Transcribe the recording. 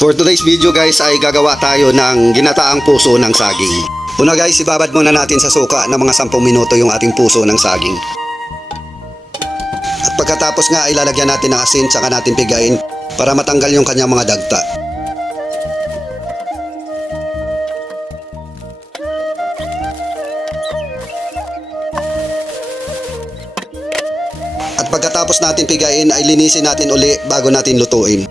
For today's video guys ay gagawa tayo ng ginataang puso ng saging. Una guys, ibabad muna natin sa suka ng mga 10 minuto yung ating puso ng saging. At pagkatapos nga ilalagyan natin ng asin saka natin pigain para matanggal yung kanyang mga dagta. At pagkatapos natin pigain ay linisin natin uli bago natin lutuin.